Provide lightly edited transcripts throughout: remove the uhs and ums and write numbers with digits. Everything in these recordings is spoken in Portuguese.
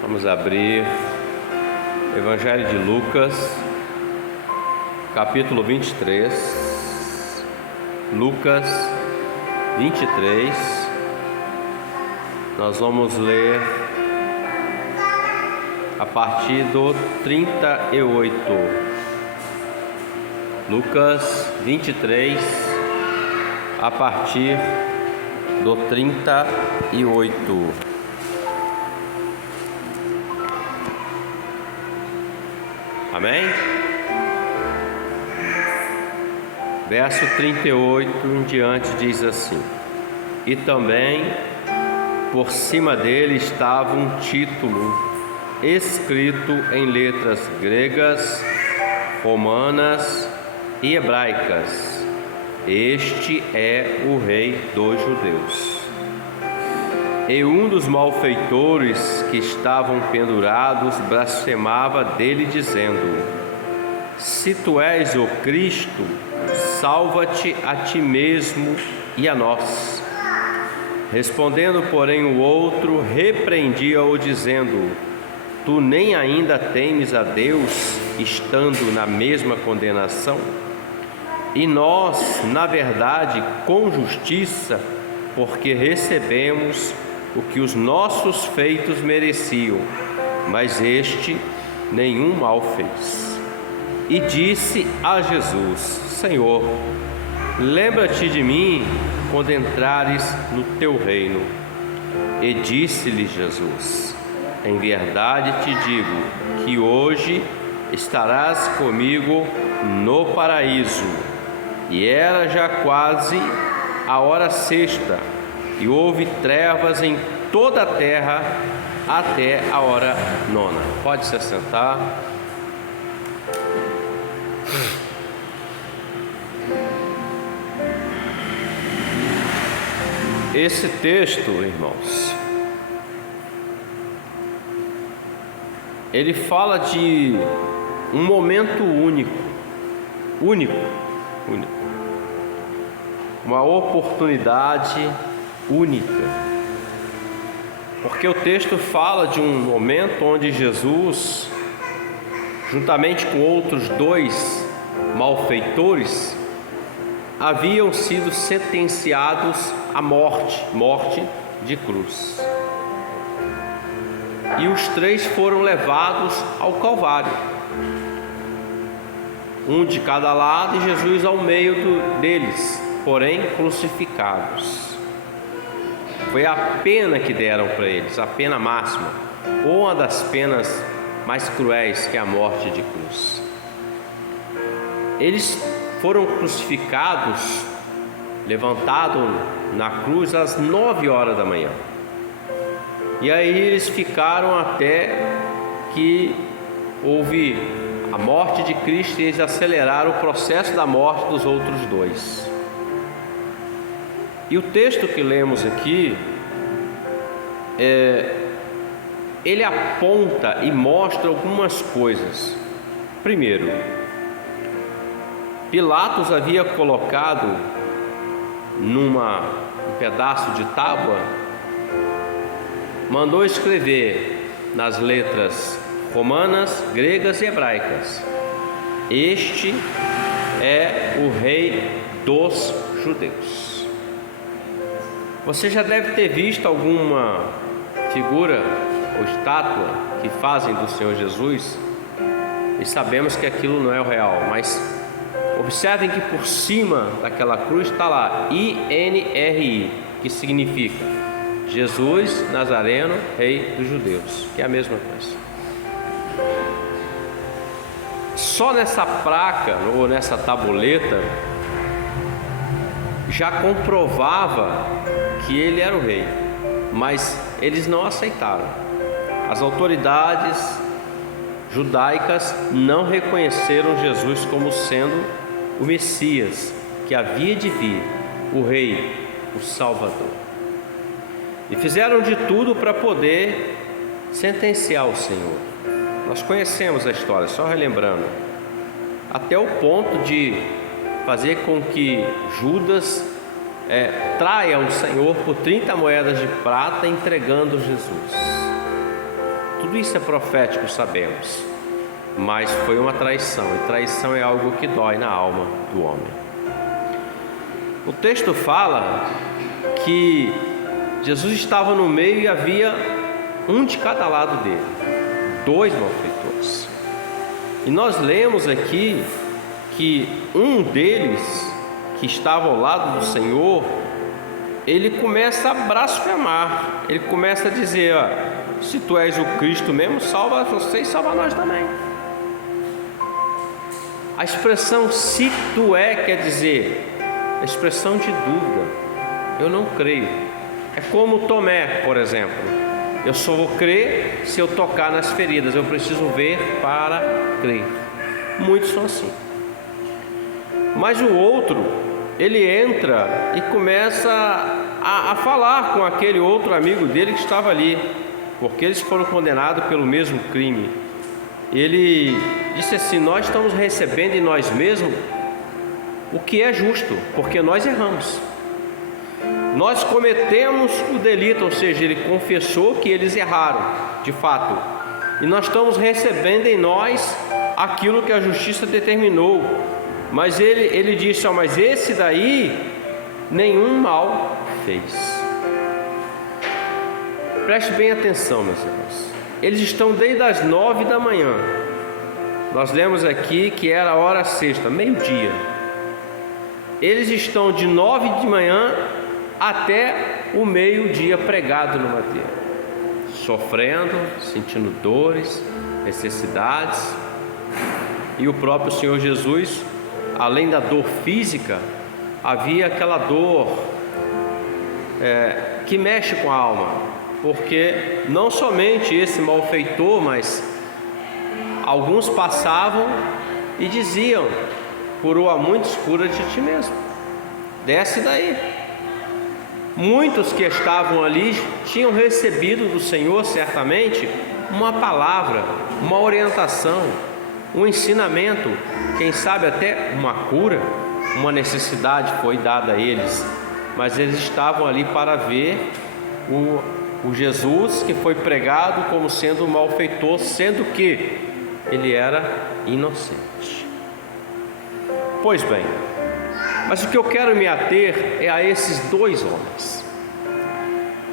Vamos abrir Evangelho de Lucas, capítulo 23. Lucas 23. Nós vamos ler a partir do 38. Lucas 23, a partir do 38. Amém? Verso 38 em diante diz assim: E também por cima dele estava um título escrito em letras gregas, romanas e hebraicas: Este é o Rei dos Judeus. E um dos malfeitores que estavam pendurados blasfemava dele, dizendo: Se tu és o Cristo, salva-te a ti mesmo e a nós. Respondendo, porém, o outro repreendia-o, dizendo: Tu nem ainda temes a Deus, estando na mesma condenação? E nós, na verdade, com justiça, porque recebemos o que os nossos feitos mereciam, mas este nenhum mal fez. E disse a Jesus: Senhor, lembra-te de mim quando entrares no teu reino. E disse-lhe Jesus: Em verdade te digo que hoje estarás comigo no paraíso. E era já quase a hora sexta, e houve trevas em toda a terra até a hora nona. Pode se assentar. Esse texto, irmãos, ele fala de um momento único, uma oportunidade única, porque o texto fala de um momento onde Jesus, juntamente com outros dois malfeitores, haviam sido sentenciados à morte de cruz, e os três foram levados ao Calvário, um de cada lado e Jesus ao meio deles, porém crucificados. Foi a pena que deram para eles, a pena máxima, ou uma das penas mais cruéis, que é a morte de cruz. Eles foram crucificados, levantados na cruz às 9 horas da manhã. E aí eles ficaram até que houve a morte de Cristo, e eles aceleraram o processo da morte dos outros dois. E o texto que lemos aqui, ele aponta e mostra algumas coisas. Primeiro, Pilatos havia colocado um pedaço de tábua, mandou escrever nas letras romanas, gregas e hebraicas: Este é o Rei dos Judeus. Você já deve ter visto alguma figura ou estátua que fazem do Senhor Jesus, e sabemos que aquilo não é o real, mas observem que por cima daquela cruz está lá INRI, que significa Jesus Nazareno, Rei dos Judeus, que é a mesma coisa. Só nessa placa ou nessa tabuleta já comprovava que ele era o rei, mas eles não aceitaram. As autoridades judaicas não reconheceram Jesus como sendo o Messias que havia de vir, o Rei, o Salvador, e fizeram de tudo para poder sentenciar o Senhor. Nós conhecemos a história, só relembrando, até o ponto de fazer com que Judas traia o Senhor por 30 moedas de prata, entregando Jesus. Tudo isso é profético, sabemos, mas foi uma traição, e traição é algo que dói na alma do homem. O texto fala que Jesus estava no meio e havia um de cada lado dele, 2 malfeitores. E nós lemos aqui que um deles, que estava ao lado do Senhor, ele começa a blasfemar, ele começa a dizer: se tu és o Cristo mesmo, salva você e salva nós também. A expressão "se tu é" quer dizer a expressão de dúvida. Eu não creio. É como Tomé, por exemplo: eu só vou crer se eu tocar nas feridas, eu preciso ver para crer. Muitos são assim. Mas o outro, ele entra e começa a falar com aquele outro amigo dele que estava ali, porque eles foram condenados pelo mesmo crime. Ele disse assim: nós estamos recebendo em nós mesmos o que é justo, porque nós erramos. Nós cometemos o delito, ou seja, ele confessou que eles erraram, de fato. E nós estamos recebendo em nós aquilo que a justiça determinou. Mas ele disse: mas esse daí nenhum mal fez. Preste bem atenção, meus irmãos. Eles estão desde as 9 da manhã. Nós lemos aqui que era a hora sexta, meio-dia. Eles estão de 9 de manhã até o meio-dia pregado no madeiro, sofrendo, sentindo dores, necessidades. E o próprio Senhor Jesus, além da dor física, havia aquela dor que mexe com a alma, porque não somente esse malfeitor, mas alguns passavam e diziam: curou a muitos, cura-te a ti mesmo, desce daí. Muitos que estavam ali tinham recebido do Senhor certamente uma palavra, uma orientação, um ensinamento, quem sabe até uma cura, uma necessidade foi dada a eles, mas eles estavam ali para ver o Jesus que foi pregado como sendo um malfeitor, sendo que ele era inocente. Pois bem, mas o que eu quero me ater é a esses 2 homens.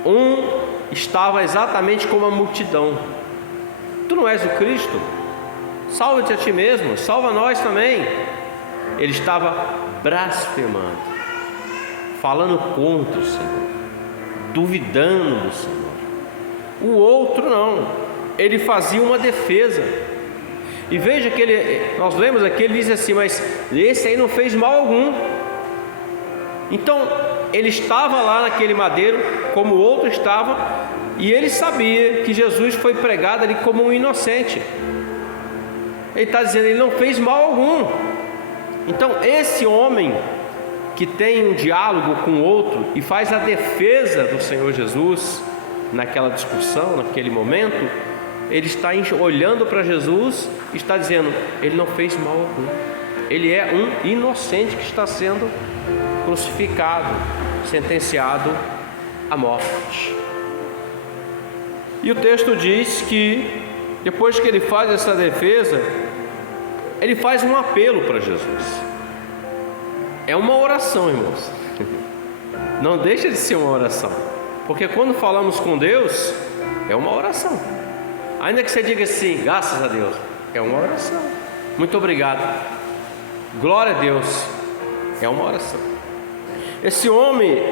Um estava exatamente como a multidão: tu não és o Cristo? Salva-te a ti mesmo, salva nós também. Ele estava blasfemando, falando contra o Senhor, duvidando do Senhor. O outro não, ele fazia uma defesa. E veja que nós lemos aqui, ele diz assim: mas esse aí não fez mal algum. Então ele estava lá naquele madeiro como o outro estava, e ele sabia que Jesus foi pregado ali como um inocente. Ele está dizendo: ele não fez mal algum. Então esse homem que tem um diálogo com o outro e faz a defesa do Senhor Jesus naquela discussão, naquele momento, ele está olhando para Jesus e está dizendo: ele não fez mal algum, ele é um inocente que está sendo crucificado, sentenciado à morte. E o texto diz que depois que ele faz essa defesa, ele faz um apelo para Jesus. É uma oração, irmãos. Não deixa de ser uma oração, porque quando falamos com Deus, é uma oração. Ainda que você diga assim: graças a Deus, é uma oração. Muito obrigado, glória a Deus, é uma oração. Esse homem,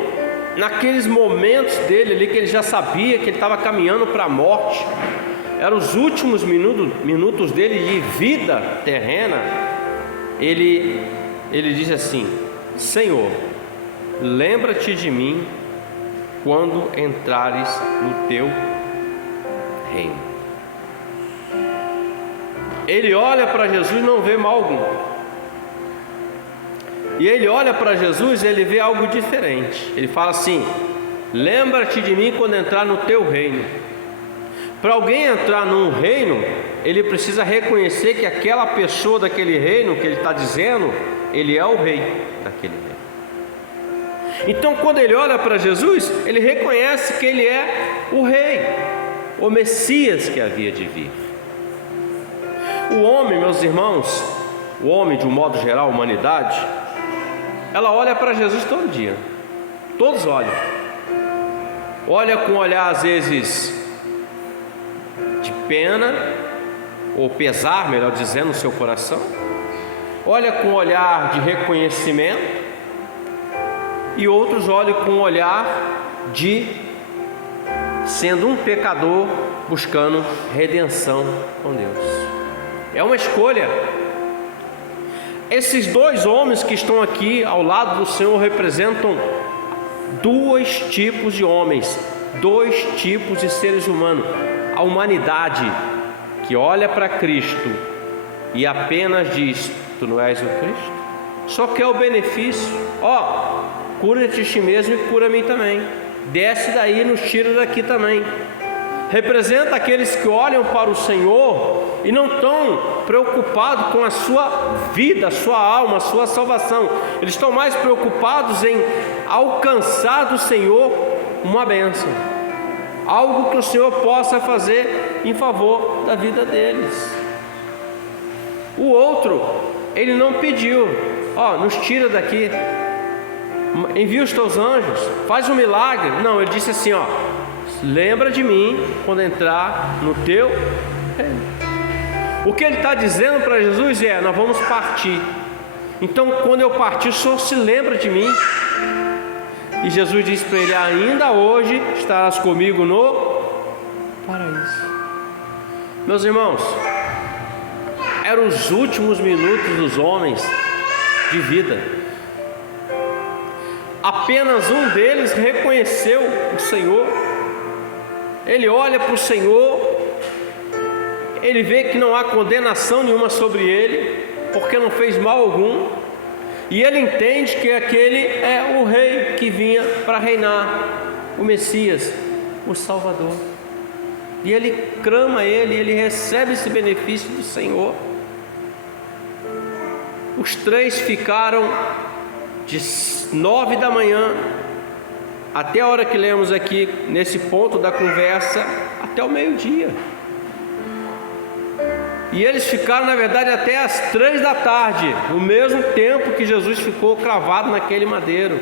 naqueles momentos dele ali, que ele já sabia que ele estava caminhando para a morte, eram os últimos minutos dele de vida terrena, ele diz assim: Senhor, lembra-te de mim quando entrares no teu reino. Ele olha para Jesus e não vê mal algum. E ele olha para Jesus e ele vê algo diferente. Ele fala assim: lembra-te de mim quando entrar no teu reino. Para alguém entrar num reino, ele precisa reconhecer que aquela pessoa daquele reino que ele está dizendo, ele é o rei daquele reino. Então quando ele olha para Jesus, ele reconhece que ele é o rei. o Messias que havia de vir. O homem, meus irmãos, o homem de um modo geral, a humanidade, ela olha para Jesus todo dia. Todos olham. Olha com um olhar às vezes de pena, ou pesar, melhor dizendo, no seu coração. Olha com um olhar de reconhecimento. E outros olham com um olhar de sendo um pecador buscando redenção com Deus. É uma escolha. Esses dois homens que estão aqui ao lado do Senhor representam dois tipos de homens, dois tipos de seres humanos. A humanidade que olha para Cristo e apenas diz: tu não és o Cristo, só quer o benefício. Cura-te a ti mesmo e cura-me também. Desce daí e nos tira daqui também. Representa aqueles que olham para o Senhor e não estão preocupados com a sua vida, a sua alma, a sua salvação. Eles estão mais preocupados em alcançar do Senhor uma bênção, algo que o Senhor possa fazer em favor da vida deles. O outro, ele não pediu: nos tira daqui, envia os teus anjos, faz um milagre. Não, ele disse assim: lembra de mim quando entrar no teu reino. O que ele está dizendo para Jesus é: nós vamos partir, então quando eu partir, o Senhor se lembra de mim. E Jesus disse para ele: ainda hoje estarás comigo no paraíso. Meus irmãos, eram os últimos minutos dos homens de vida. Apenas um deles reconheceu o Senhor. Ele olha para o Senhor, ele vê que não há condenação nenhuma sobre ele, porque não fez mal algum, e ele entende que aquele é o rei que vinha para reinar, o Messias, o Salvador. E ele clama ele, ele recebe esse benefício do Senhor. Os três ficaram de 9 da manhã até a hora que lemos aqui, nesse ponto da conversa, até o meio-dia. E eles ficaram, na verdade, até as 3 da tarde, no mesmo tempo que Jesus ficou cravado naquele madeiro.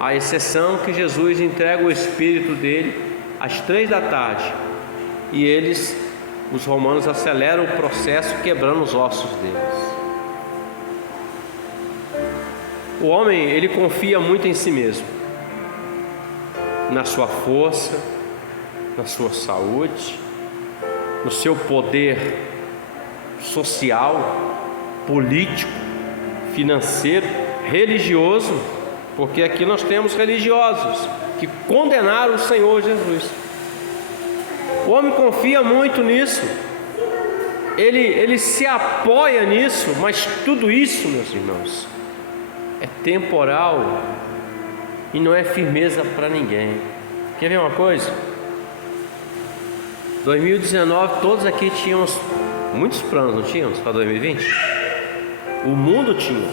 A exceção que Jesus entrega o Espírito dele às 3 da tarde. E eles, os romanos, aceleram o processo, quebrando os ossos deles. O homem, ele confia muito em si mesmo, na sua força, na sua saúde, no seu poder social, político, financeiro, religioso, porque aqui nós temos religiosos que condenaram o Senhor Jesus. O homem confia muito nisso, ele se apoia nisso, mas tudo isso, meus irmãos, é temporal e não é firmeza para ninguém. Quer ver uma coisa? 2019 todos aqui tínhamos muitos planos, não tínhamos, para 2020? O mundo tinha.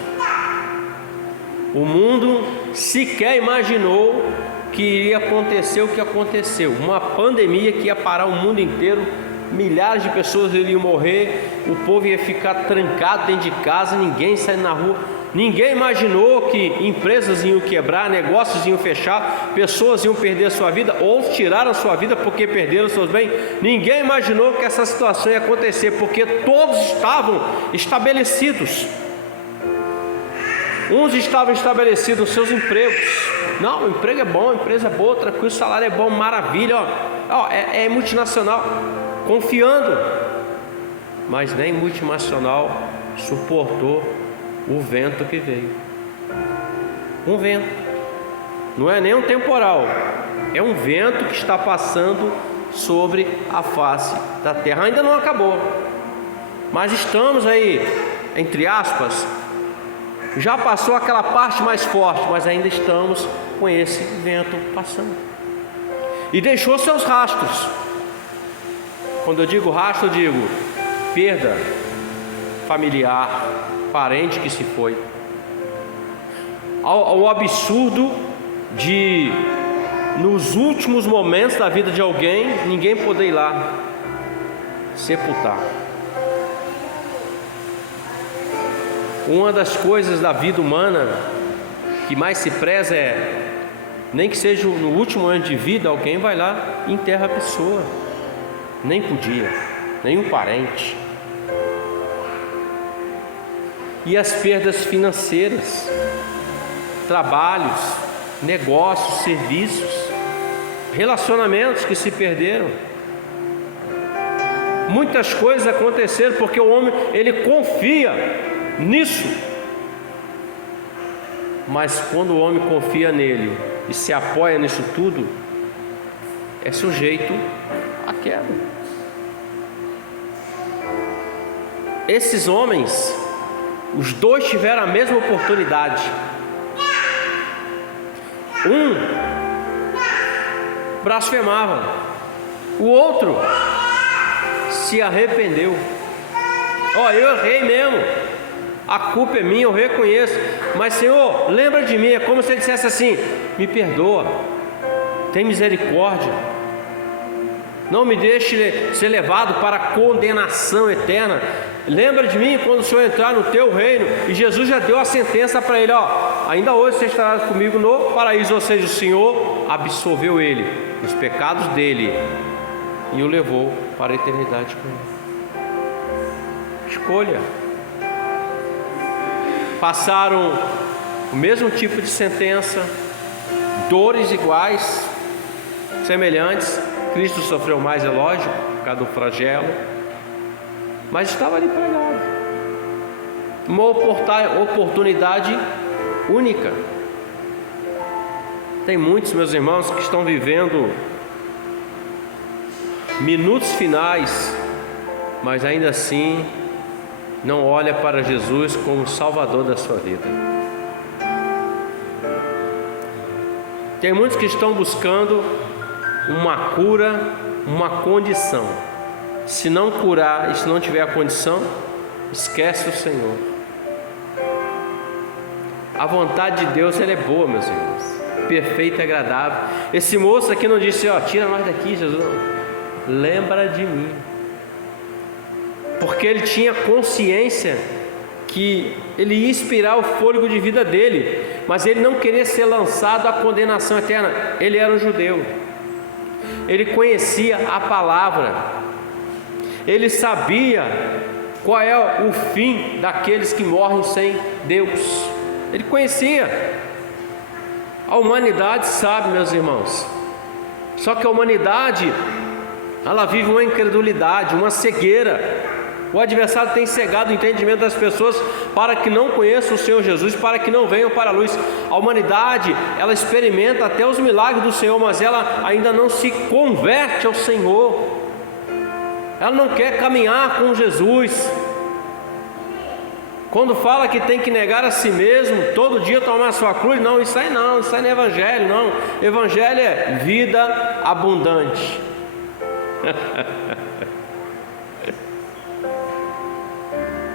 O mundo sequer imaginou que iria acontecer o que aconteceu. Uma pandemia que ia parar o mundo inteiro, milhares de pessoas iriam morrer, o povo ia ficar trancado dentro de casa, ninguém saindo na rua. Ninguém imaginou que empresas iam quebrar, negócios iam fechar, pessoas iam perder a sua vida, ou tiraram a sua vida porque perderam seus bens. Ninguém imaginou que essa situação ia acontecer, porque todos estavam estabelecidos. Uns estavam estabelecidos nos seus empregos. Não, o emprego é bom, a empresa é boa, tranquilo, o salário é bom, maravilha, é multinacional, confiando. Mas nem multinacional suportou o vento que veio. Um vento, não é nem um temporal, é um vento que está passando sobre a face da terra. Ainda não acabou, mas estamos aí, entre aspas, já passou aquela parte mais forte, mas ainda estamos com esse vento passando. E deixou seus rastros. Quando eu digo rastro, eu digo perda familiar, parente que se foi, ao absurdo de nos últimos momentos da vida de alguém, ninguém poder ir lá sepultar. Uma das coisas da vida humana que mais se preza é, nem que seja no último ano de vida, alguém vai lá e enterra a pessoa. Nem podia, nenhum parente. E as perdas financeiras, trabalhos, negócios, serviços, relacionamentos que se perderam. Muitas coisas aconteceram porque o homem, ele confia nisso. Mas quando o homem confia nele e se apoia nisso tudo, é sujeito à queda. Esses homens, os dois tiveram a mesma oportunidade. Um blasfemava, o outro se arrependeu. Eu errei mesmo, a culpa é minha, eu reconheço, mas Senhor, lembra de mim. É como se ele dissesse assim: me perdoa, tem misericórdia, não me deixe ser levado para a condenação eterna. Lembra de mim quando o Senhor entrar no teu reino. E Jesus já deu a sentença para ele: ainda hoje você estará comigo no paraíso. Ou seja, o Senhor absolveu ele dos pecados dele e o levou para a eternidade com ele. Escolha. Passaram o mesmo tipo de sentença, dores iguais, semelhantes. Cristo sofreu mais, é lógico, por causa do flagelo, mas estava ali pregado. Uma oportunidade única. Tem muitos, meus irmãos, que estão vivendo minutos finais, mas ainda assim não olha para Jesus como Salvador da sua vida. Tem muitos que estão buscando uma cura, uma condição. Se não curar e se não tiver a condição, esquece o Senhor. A vontade de Deus, ela é boa, meus irmãos, perfeita e agradável. Esse moço aqui não disse: tira nós daqui, Jesus. Não. Lembra de mim. Porque ele tinha consciência que ele ia inspirar o fôlego de vida dele, mas ele não queria ser lançado à condenação eterna. Ele era um judeu, ele conhecia a palavra, ele sabia qual é o fim daqueles que morrem sem Deus. Ele conhecia. A humanidade sabe, meus irmãos, só que a humanidade, ela vive uma incredulidade, uma cegueira. O adversário tem cegado o entendimento das pessoas para que não conheçam o Senhor Jesus, para que não venham para a luz. A humanidade, ela experimenta até os milagres do Senhor, mas ela ainda não se converte ao Senhor. Ela não quer caminhar com Jesus. Quando fala que tem que negar a si mesmo, todo dia tomar a sua cruz, não, isso aí não é evangelho, não. Evangelho é vida abundante.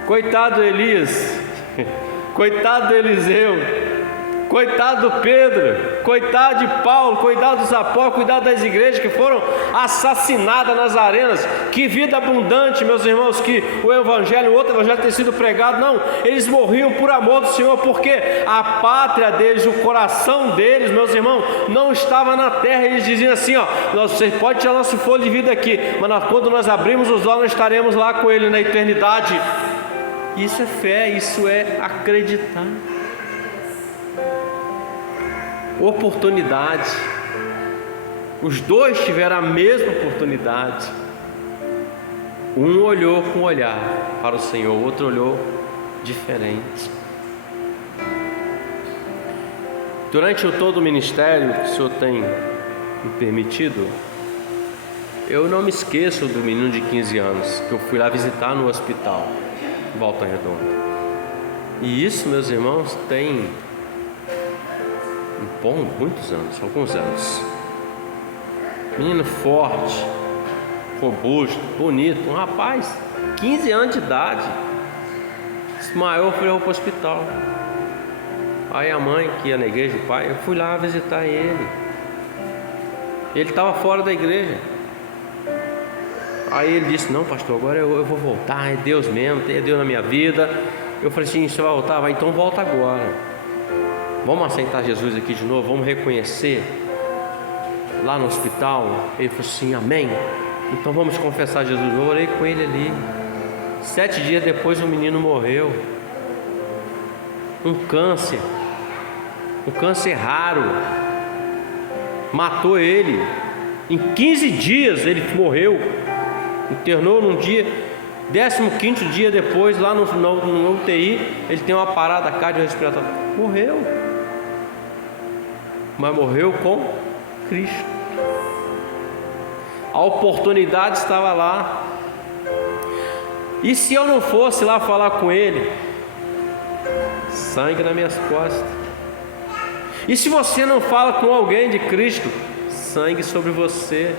Coitado de Elias, coitado de Eliseu, coitado do Pedro, coitado de Paulo, coitado dos apóstolos, coitado das igrejas que foram assassinadas nas arenas. Que vida abundante, meus irmãos, que o evangelho, o outro evangelho tem sido pregado. Não, eles morriam por amor do Senhor, porque a pátria deles, o coração deles, meus irmãos, não estava na terra. Eles diziam assim: você pode tirar nosso fôlego de vida aqui, mas quando nós abrimos os olhos, nós estaremos lá com ele na eternidade. Isso é fé, isso é acreditar. Oportunidade. Os dois tiveram a mesma oportunidade. Um olhou com um olhar para o Senhor, o outro olhou diferente. Durante todo o ministério que o Senhor tem me permitido, eu não me esqueço do menino de 15 anos que eu fui lá visitar no hospital Volta Redonda. E isso, meus irmãos, tem muitos anos, alguns anos. Menino forte, robusto, bonito, um rapaz, 15 anos de idade. Desmaiou, foi para o hospital. Aí a mãe que ia na igreja, o pai, eu fui lá visitar ele. Ele estava fora da igreja. Aí ele disse: não, pastor, agora eu vou voltar, é Deus mesmo, é Deus na minha vida. Eu falei assim: você vai voltar? Vai, então volta agora. Vamos aceitar Jesus aqui de novo, vamos reconhecer lá no hospital. Ele falou assim: amém. Então vamos confessar Jesus. Eu orei com ele ali. 7 dias depois o menino morreu. Um câncer raro, matou ele. Em 15 dias ele morreu. Internou num dia, 15º dia depois, lá no UTI, ele tem uma parada cardiorrespiratória. Morreu. Mas morreu com Cristo. A oportunidade estava lá. E se eu não fosse lá falar com ele? Sangue nas minhas costas. E se você não fala com alguém de Cristo? Sangue sobre você.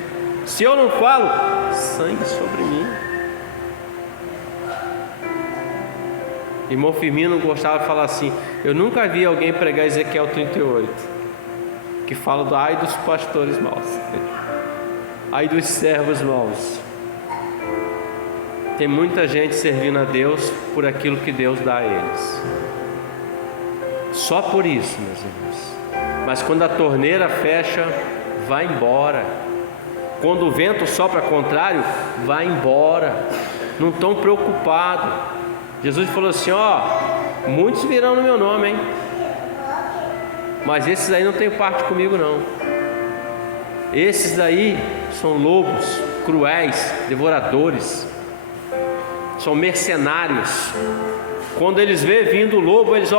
Se eu não falo, sangue sobre mim. Irmão Firmino gostava de falar assim: eu nunca vi alguém pregar Ezequiel 38, que fala do ai dos pastores maus, ai dos servos maus. Tem muita gente servindo a Deus por aquilo que Deus dá a eles. Só por isso, meus irmãos. Mas quando a torneira fecha, vai embora. Quando o vento sopra contrário, vai embora. Não estão preocupados. Jesus falou assim: ó, muitos virão no meu nome, hein? Mas esses aí não tem parte comigo não. Esses aí são lobos cruéis, devoradores. São mercenários. Quando eles vê vindo o lobo, eles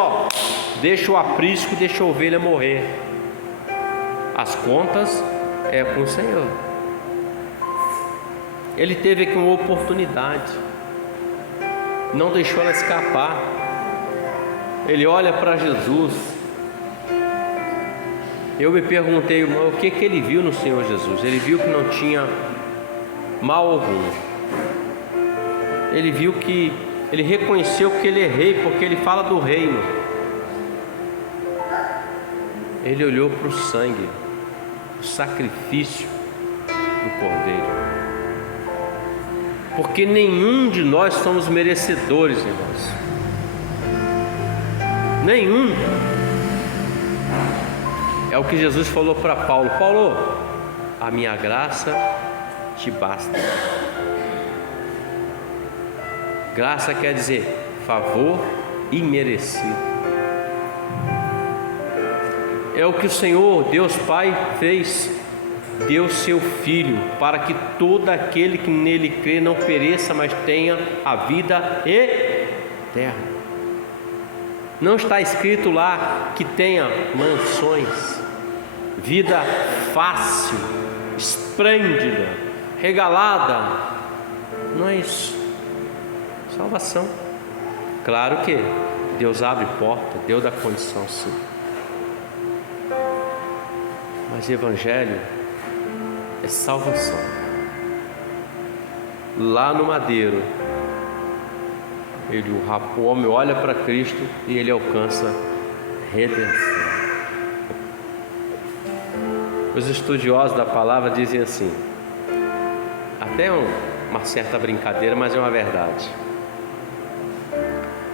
deixa o aprisco, deixa a ovelha morrer. As contas é com o Senhor. Ele teve aqui uma oportunidade, não deixou ela escapar. Ele olha para Jesus. Eu me perguntei, o que ele viu no Senhor Jesus? Ele viu que não tinha mal algum. Ele viu que, ele reconheceu que ele é rei, porque ele fala do reino. Ele olhou para o sangue, o sacrifício do Cordeiro. Porque nenhum de nós somos merecedores, irmãos. Nenhum. É o que Jesus falou para Paulo: Paulo, a minha graça te basta. Graça quer dizer favor imerecido. É o que o Senhor, Deus Pai, fez. Deu seu Filho para que todo aquele que nele crê não pereça, mas tenha a vida eterna. Não está escrito lá que tenha mansões, vida fácil, esplêndida, regalada. Não é isso. Salvação. Claro que Deus abre porta, Deus dá condição, sim. Mas Evangelho é salvação. Lá no madeiro, o homem olha para Cristo e ele alcança redenção. Os estudiosos da palavra dizem assim, até uma certa brincadeira, mas é uma verdade.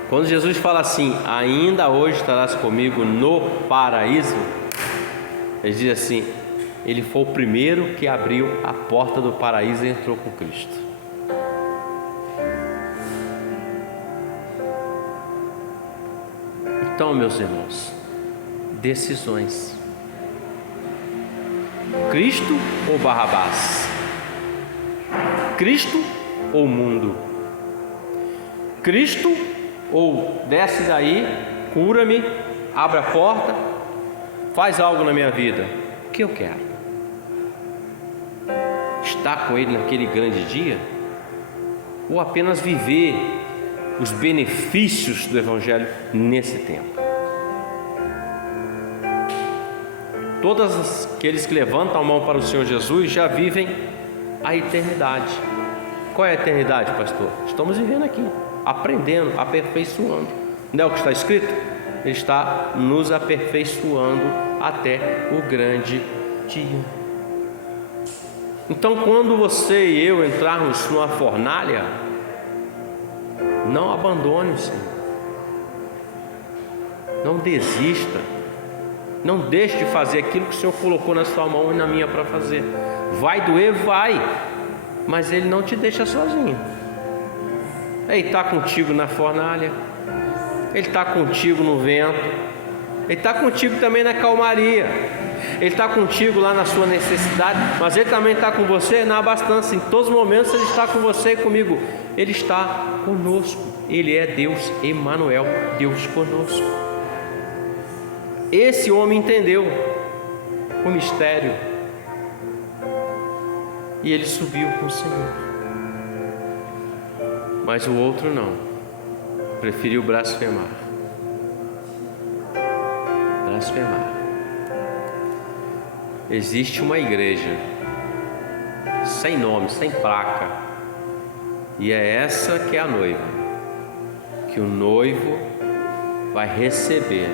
Quando Jesus fala assim: ainda hoje estarás comigo no paraíso, ele diz assim: ele foi o primeiro que abriu a porta do paraíso e entrou com Cristo. Então, meus irmãos, decisões: Cristo ou Barrabás? Cristo ou mundo? Cristo ou desce daí, cura-me, abre a porta, faz algo na minha vida? O que eu quero? Estar com Ele naquele grande dia? Ou apenas viver os benefícios do Evangelho nesse tempo? Todos aqueles que levantam a mão para o Senhor Jesus já vivem a eternidade. Qual é a eternidade, pastor? Estamos vivendo aqui, aprendendo, aperfeiçoando. Não é o que está escrito? Ele está nos aperfeiçoando até o grande dia. Então, quando você e eu entrarmos numa fornalha, não abandone o Senhor. Não desista. Não deixe de fazer aquilo que o Senhor colocou na sua mão e na minha para fazer. Vai doer? Vai. Mas Ele não te deixa sozinho. Ele está contigo na fornalha. Ele está contigo no vento. Ele está contigo também na calmaria. Ele está contigo lá na sua necessidade. Mas Ele também está com você na abastança. Em todos os momentos Ele está com você e comigo. Ele está conosco. Ele é Deus Emanuel, Deus conosco. Esse homem entendeu o mistério e ele subiu com o Senhor. Mas o outro não, preferiu blasfemar. Existe uma igreja sem nome, sem placa, e é essa que é a noiva, que o noivo vai receber.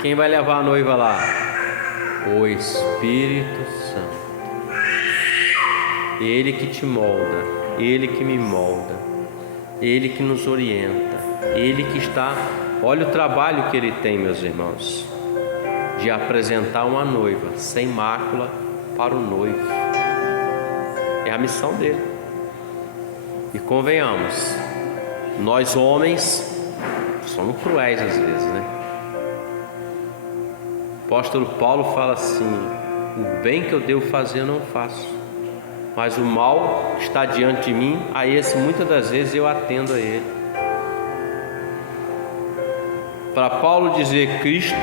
Quem vai levar a noiva lá? O Espírito Santo. Ele que te molda, Ele que me molda, Ele que nos orienta, Ele que está... Olha o trabalho que Ele tem, meus irmãos, de apresentar uma noiva sem mácula para o noivo. É a missão dele. E convenhamos, nós homens somos cruéis às vezes, né? O apóstolo Paulo fala assim: o bem que eu devo fazer eu não faço, mas o mal está diante de mim, a esse muitas das vezes eu atendo a ele. Para Paulo dizer Cristo